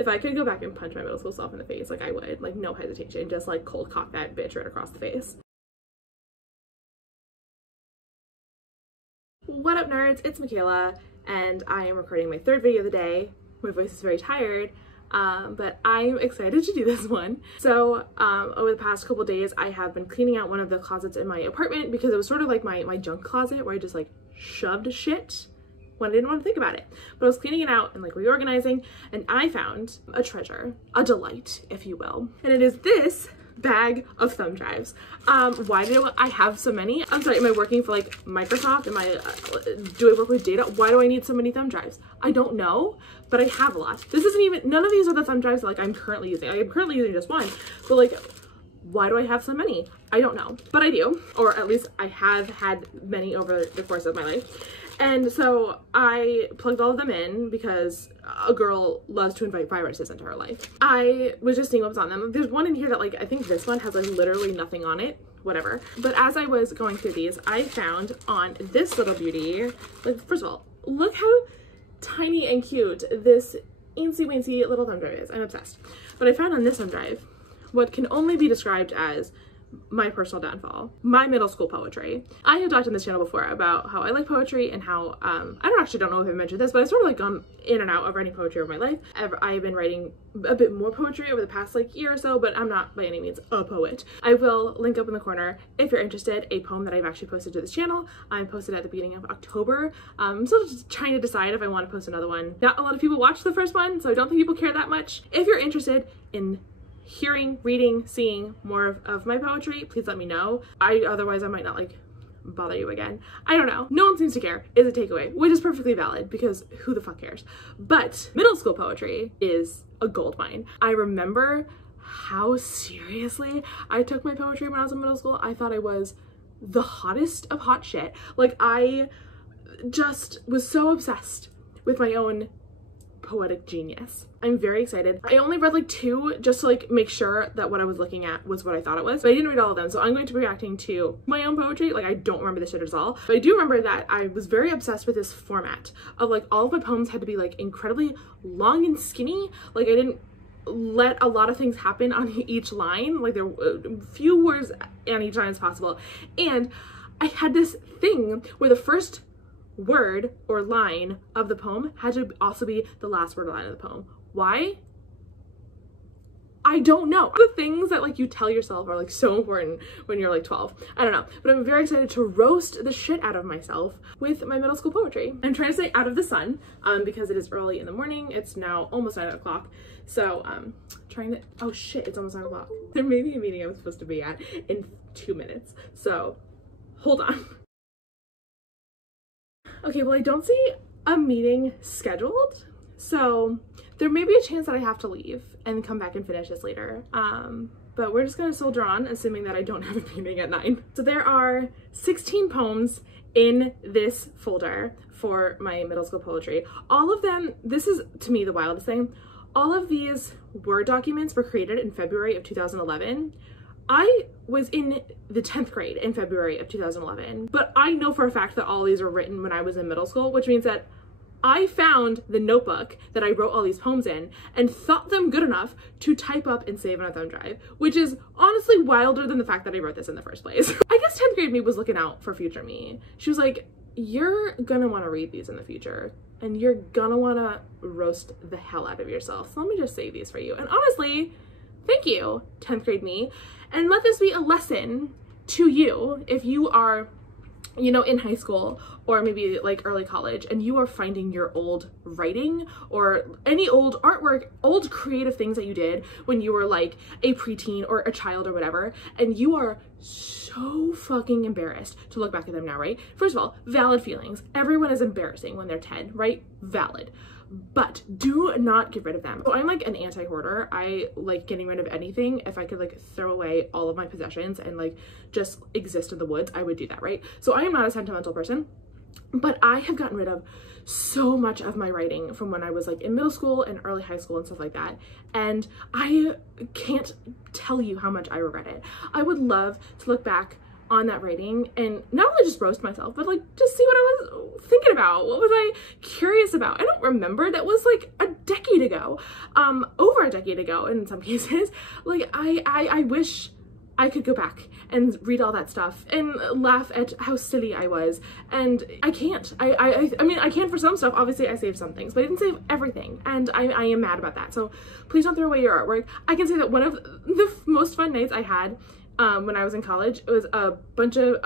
If I could go back and punch my middle school self in the face, like I would, like no hesitation, just like cold cock that bitch right across the face. What up nerds, it's Michaela, and I am recording my third video of the day. My voice is very tired, but I'm excited to do this one. So over the past couple days, I have been cleaning out one of the closets in my apartment because it was sort of like my junk closet where I just like shoved shit when I didn't want to think about it. But I was cleaning it out and like reorganizing, and I found a treasure, a delight, if you will. And it is this bag of thumb drives. Why do I have so many? I'm sorry, am I working for like Microsoft? Am I, do I work with data? Why do I need so many thumb drives? I don't know, but I have a lot. This isn't even, none of these are the thumb drives that like I'm currently using. I'm currently using just one, but like, why do I have so many? I don't know, but I do, or at least I have had many over the course of my life. And so I plugged all of them in because a girl loves to invite viruses into her life. I was just seeing what was on them. There's one in here that like, I think this one has like literally nothing on it, whatever. But as I was going through these, I found on this little beauty, like first of all, look how tiny and cute this eensy weensy little thumb drive is. I'm obsessed. But I found on this thumb drive what can only be described as my personal downfall, my middle school poetry. I have talked on this channel before about how I like poetry and how, I don't know if I mentioned this, but I've sort of like gone in and out of writing poetry over my life. I've been writing a bit more poetry over the past like year or so, but I'm not by any means a poet. I will link up in the corner, if you're interested, a poem that I've actually posted to this channel. I posted at the beginning of October. I'm still just trying to decide if I want to post another one. Not a lot of people watched the first one, so I don't think people care that much. If you're interested in hearing, reading, seeing more of my poetry, please let me know. Otherwise I might not like bother you again. I don't know. No one seems to care is a takeaway, which is perfectly valid because who the fuck cares? But middle school poetry is a goldmine. I remember how seriously I took my poetry when I was in middle school. I thought I was the hottest of hot shit. Like I just was so obsessed with my own poetic genius. I'm very excited. I only read like 2 just to like make sure that what I was looking at was what I thought it was, but I didn't read all of them. So I'm going to be reacting to my own poetry. Like I don't remember this shit at all, but I do remember that I was very obsessed with this format of like all of my poems had to be like incredibly long and skinny. Like I didn't let a lot of things happen on each line. Like there were few words on each line as possible. And I had this thing where the first word or line of the poem had to also be the last word or line of the poem. Why? I don't know. The things that like you tell yourself are like so important when you're like 12. I don't know, but I'm very excited to roast the shit out of myself with my middle school poetry. I'm trying to stay out of the sun because it is early in the morning. It's now almost 9 o'clock. So trying to, oh shit, it's almost 9 o'clock. There may be a meeting I'm supposed to be at in 2 minutes. So hold on. Okay, well I don't see a meeting scheduled. So there may be a chance that I have to leave and come back and finish this later. But we're just gonna soldier on, assuming that I don't have a meeting at 9. So there are 16 poems in this folder for my middle school poetry. All of them, this is to me the wildest thing, all of these Word documents were created in February of 2011. I was in the 10th grade in February of 2011, but I know for a fact that all these were written when I was in middle school, which means that I found the notebook that I wrote all these poems in and thought them good enough to type up and save on a thumb drive, which is honestly wilder than the fact that I wrote this in the first place. I guess 10th grade me was looking out for future me. She was like, you're gonna wanna read these in the future and you're gonna wanna roast the hell out of yourself. So let me just save these for you. And honestly, thank you, 10th grade me. And let this be a lesson to you if you are, you know, in high school or maybe like early college and you are finding your old writing or any old artwork, old creative things that you did when you were like a preteen or a child or whatever, and you are so fucking embarrassed to look back at them now, right? First of all, valid feelings. Everyone is embarrassing when they're 10, right? Valid. But do not get rid of them. So I'm like an anti-hoarder. I like getting rid of anything. If I could like throw away all of my possessions and like just exist in the woods, I would do that, right? So I am not a sentimental person, but I have gotten rid of so much of my writing from when I was like in middle school and early high school and stuff like that. And I can't tell you how much I regret it. I would love to look back on that writing and not only just roast myself, but like just see what I was thinking about. What was I curious about? I don't remember. That was like a decade ago, over a decade ago in some cases. Like I wish I could go back and read all that stuff and laugh at how silly I was, and I can't. I mean, I can for some stuff. Obviously I saved some things, but I didn't save everything, and I am mad about that. So please don't throw away your artwork. I can say that one of the most fun nights I had when I was in college, it was a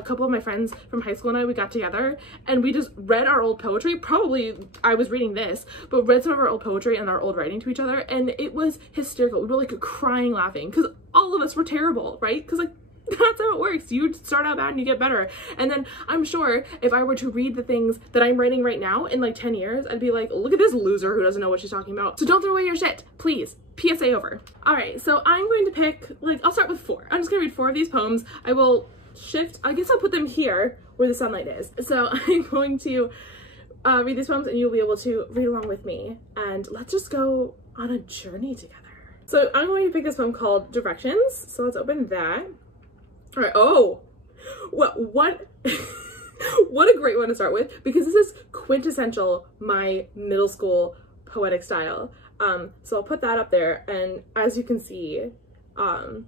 couple of my friends from high school and we got together and we just read our old poetry. Probably I was reading this, but read some of our old poetry and our old writing to each other, and it was hysterical. We were like crying laughing because all of us were terrible, right? Because like that's how it works. You start out bad and you get better. And then I'm sure if I were to read the things that I'm writing right now in like 10 years, I'd be like, look at this loser who doesn't know what she's talking about. So don't throw away your shit, please. PSA over. All right, so I'm going to pick, like, I'll start with 4. I'm just gonna read 4 of these poems. I will shift, I guess I'll put them here where the sunlight is. So I'm going to read these poems and you'll be able to read along with me. And let's just go on a journey together. So I'm going to pick this poem called Directions. So let's open that. All right, oh, what what a great one to start with, because this is quintessential my middle school poetic style. So I'll put that up there, and as you can see, I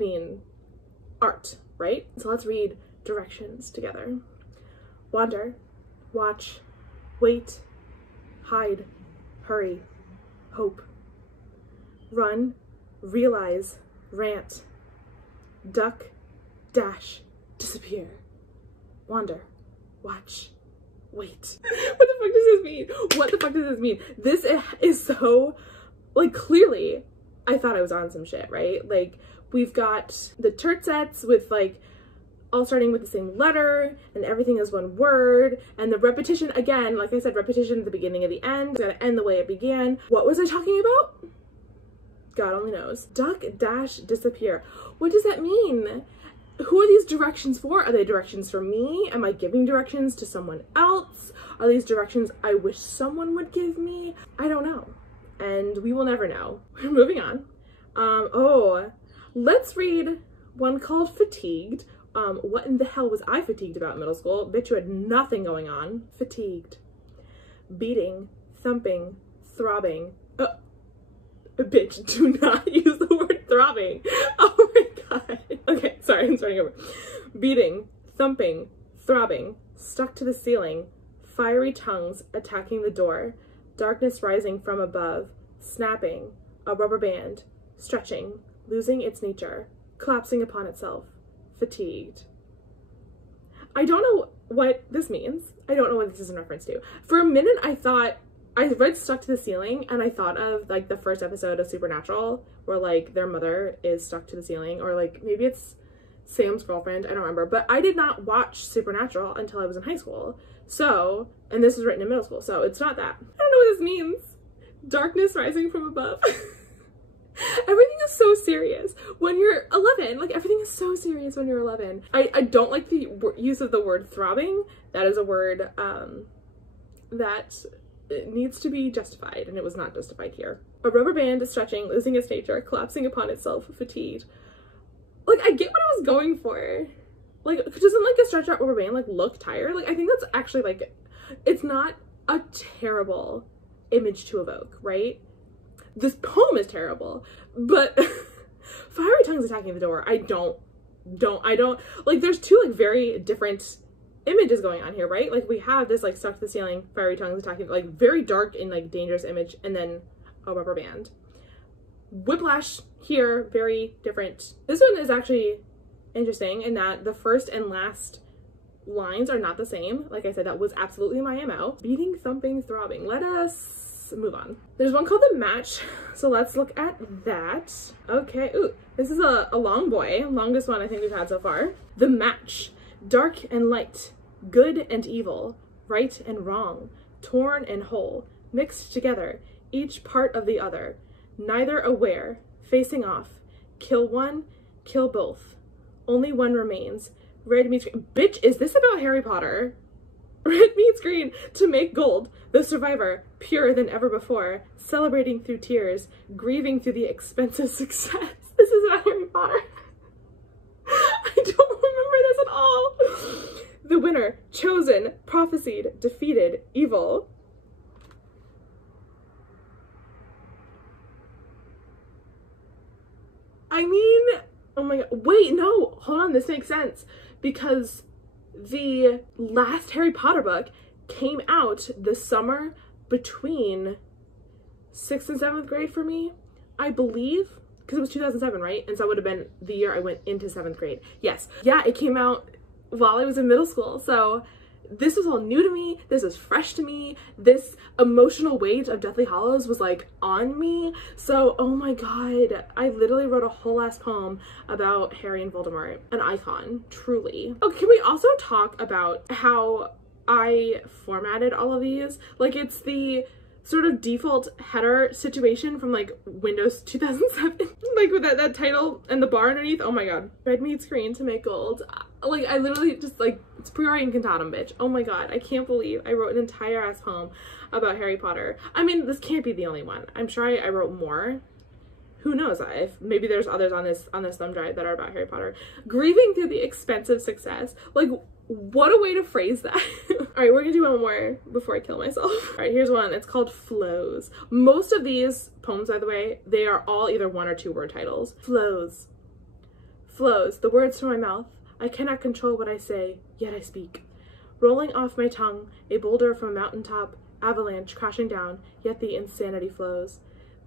mean, art, right? So let's read Directions together. Wander, watch, wait, hide, hurry, hope, run, realize, rant, duck, dash, disappear, wander, watch, wait. What the fuck does this mean? What the fuck does this mean? This is so, like, clearly I thought I was on some shit, right? Like, we've got the tert sets with like all starting with the same letter and everything is one word, and the repetition, again, like I said, repetition at the beginning and the end. It's gotta end the way it began. What was I talking about? God only knows. Duck, dash, disappear. What does that mean? Who are these directions for? Are they directions for me? Am I giving directions to someone else? Are these directions I wish someone would give me? I don't know. And we will never know. Moving on. Oh, let's read one called Fatigued. What in the hell was I fatigued about in middle school? Bitch, you had nothing going on. Fatigued. Beating, thumping, throbbing. Bitch, do not use the word throbbing. Oh my god. Okay, sorry, I'm starting over. Beating, thumping, throbbing, stuck to the ceiling, fiery tongues attacking the door, darkness rising from above, snapping, a rubber band, stretching, losing its nature, collapsing upon itself, fatigued. I don't know what this means. I don't know what this is in reference to. For a minute, I read stuck to the ceiling and I thought of like the first episode of Supernatural where like their mother is stuck to the ceiling, or like maybe it's Sam's girlfriend, I don't remember. But I did not watch Supernatural until I was in high school. So, and this was written in middle school, so it's not that. I don't know what this means. Darkness rising from above. Everything is so serious when you're 11. Like, everything is so serious when you're 11. I don't like the use of the word throbbing. That is a word that it needs to be justified, and it was not justified here. A rubber band is stretching, losing its nature, collapsing upon itself, fatigued. Like, I get what I was going for. Like, doesn't like a stretched out rubber band like look tired? Like, I think that's actually like, it's not a terrible image to evoke, right? This poem is terrible, but fiery tongues attacking the door, I don't, like, there's two like very different images going on here, right? Like, we have this like stuck to the ceiling, fiery tongues attacking, like very dark and like dangerous image, and then a rubber band. Whiplash here, very different. This one is actually interesting in that the first and last lines are not the same. Like I said, that was absolutely my MO. Beating, thumping, throbbing. Let us move on. There's one called The Match, so let's look at that. Okay, ooh, this is a long boy, longest one I think we've had so far. The Match. Dark and light, good and evil, right and wrong, torn and whole, mixed together, each part of the other, neither aware, facing off, kill one, kill both, only one remains, red meets green. Bitch, is this about Harry Potter? Red meets green, to make gold, the survivor, purer than ever before, celebrating through tears, grieving through the expense of success. This is about Harry Potter. I don't remember this at all. The winner, chosen, prophesied, defeated, evil. I mean, oh my god, wait, no, hold on, this makes sense, because the last Harry Potter book came out the summer between 6th and 7th grade for me, I believe, because it was 2007, right? And so it would have been the year I went into 7th grade. Yes. Yeah, it came out while I was in middle school, so this was all new to me, this was fresh to me, this emotional weight of Deathly Hallows was like on me, so oh my god, I literally wrote a whole ass poem about Harry and Voldemort, an icon, truly. Oh, can we also talk about how I formatted all of these? Like, it's the sort of default header situation from like Windows 2007, like with that title and the bar underneath. Oh my god, red meets green to make gold. Like, I literally just like, it's priori incantatum, bitch. Oh my god, I can't believe I wrote an entire ass poem about Harry Potter. I mean, this can't be the only one. I'm sure I wrote more. Who knows if maybe there's others on this thumb drive that are about Harry Potter. Grieving through the expensive success. Like, what a way to phrase that. All right, we're gonna do one more before I kill myself. All right, here's one. It's called Flows. Most of these poems, by the way, they are all either 1 or 2 word titles. Flows. Flows, the words from my mouth. I cannot control what I say, yet I speak. Rolling off my tongue, a boulder from a mountaintop, avalanche crashing down, yet the insanity flows.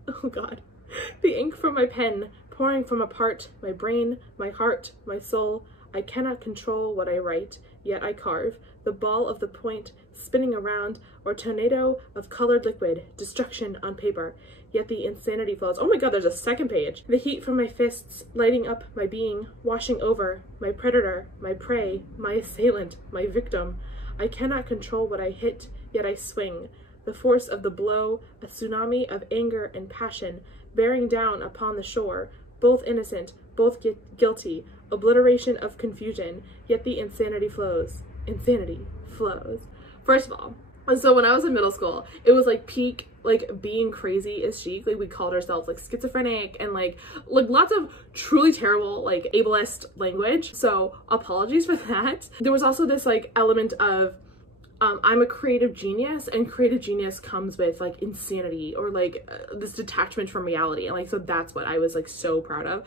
Oh god. The ink from my pen, pouring from apart, my brain, my heart, my soul. I cannot control what I write, yet I carve. The ball of the point, spinning around, or tornado of colored liquid, destruction on paper. Yet the insanity flows. Oh my god, there's a second page. The heat from my fists, lighting up my being, washing over, my predator, my prey, my assailant, my victim. I cannot control what I hit, yet I swing. The force of the blow, a tsunami of anger and passion, bearing down upon the shore, both innocent, both guilty, obliteration of confusion, yet the insanity flows. Insanity flows. First of all, so when I was in middle school, it was like peak, like being crazy is chic. Like, we called ourselves like schizophrenic and like lots of truly terrible like ableist language. So apologies for that. There was also this like element of I'm a creative genius, and creative genius comes with like insanity or like this detachment from reality, and like so that's what I was like so proud of.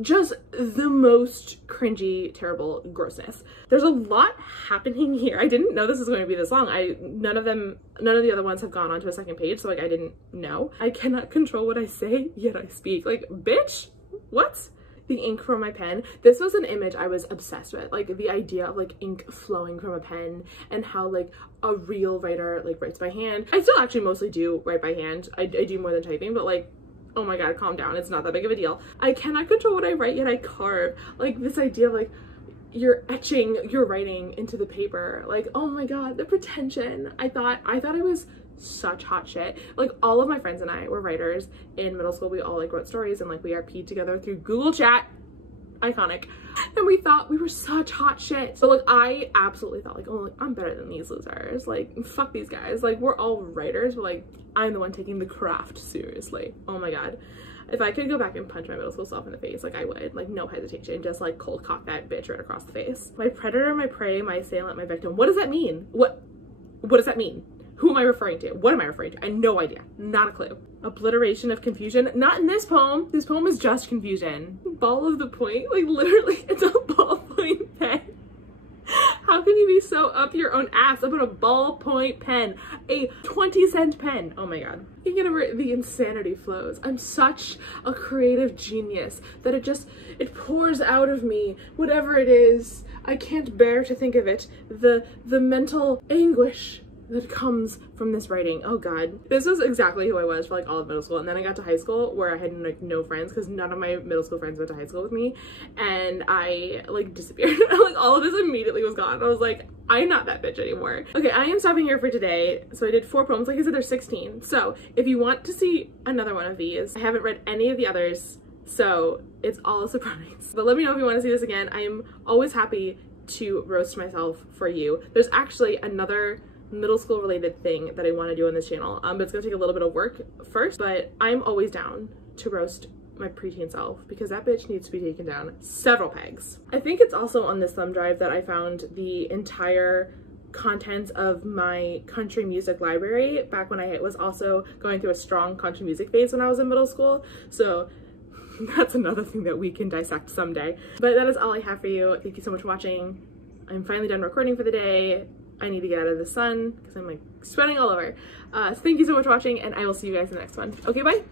Just the most cringy, terrible grossness. There's a lot happening here. I didn't know this was going to be this long. None of the other ones have gone on to a second page, so like I didn't know. I cannot control what I say, yet I speak. Like, bitch, what? The ink from my pen. This was an image I was obsessed with. Like, the idea of like ink flowing from a pen and how like a real writer like writes by hand. I still actually mostly do write by hand. I do more than typing, but like, oh my god, calm down. It's not that big of a deal. I cannot control what I write, yet I carve. Like, this idea of like, you're etching your writing into the paper. Like, oh my god, the pretension. I thought I was such hot shit. Like, all of my friends and I were writers in middle school. We all like wrote stories and like we RP'd together through Google Chat. Iconic. And we thought we were such hot shit. So like, I absolutely thought like, oh, like, I'm better than these losers. Like, fuck these guys. Like, we're all writers, but like, I'm the one taking the craft seriously. Oh my god. If I could go back and punch my middle school self in the face, like I would, like no hesitation, just like cold cock that bitch right across the face. My predator, my prey, my assailant, my victim. What does that mean? What does that mean? Who am I referring to? What am I referring to? I have no idea. Not a clue. Obliteration of confusion. Not in this poem. This poem is just confusion. Ball of the point. Like, literally, it's a ballpoint pen. How can you be so up your own ass about a ballpoint pen? A 20-cent pen. Oh my god. You get over the insanity flows. I'm such a creative genius that it pours out of me. Whatever it is, I can't bear to think of it. The mental anguish that comes from this writing. Oh god. This was exactly who I was for like all of middle school, and then I got to high school where I had like no friends because none of my middle school friends went to high school with me, and I like disappeared. Like, all of this immediately was gone. I was like, I'm not that bitch anymore. Okay, I am stopping here for today. So I did 4 poems. Like I said, there's 16. So if you want to see another one of these, I haven't read any of the others, so it's all a surprise. But let me know if you want to see this again. I am always happy to roast myself for you. There's actually another middle school related thing that I want to do on this channel, but it's gonna take a little bit of work first, but I'm always down to roast my preteen self, because that bitch needs to be taken down several pegs. I think it's also on this thumb drive that I found the entire contents of my country music library back when I was also going through a strong country music phase when I was in middle school. So that's another thing that we can dissect someday. But that is all I have for you. Thank you so much for watching. I'm finally done recording for the day. I need to get out of the sun because I'm like sweating all over. So thank you so much for watching, and I will see you guys in the next one. Okay, bye.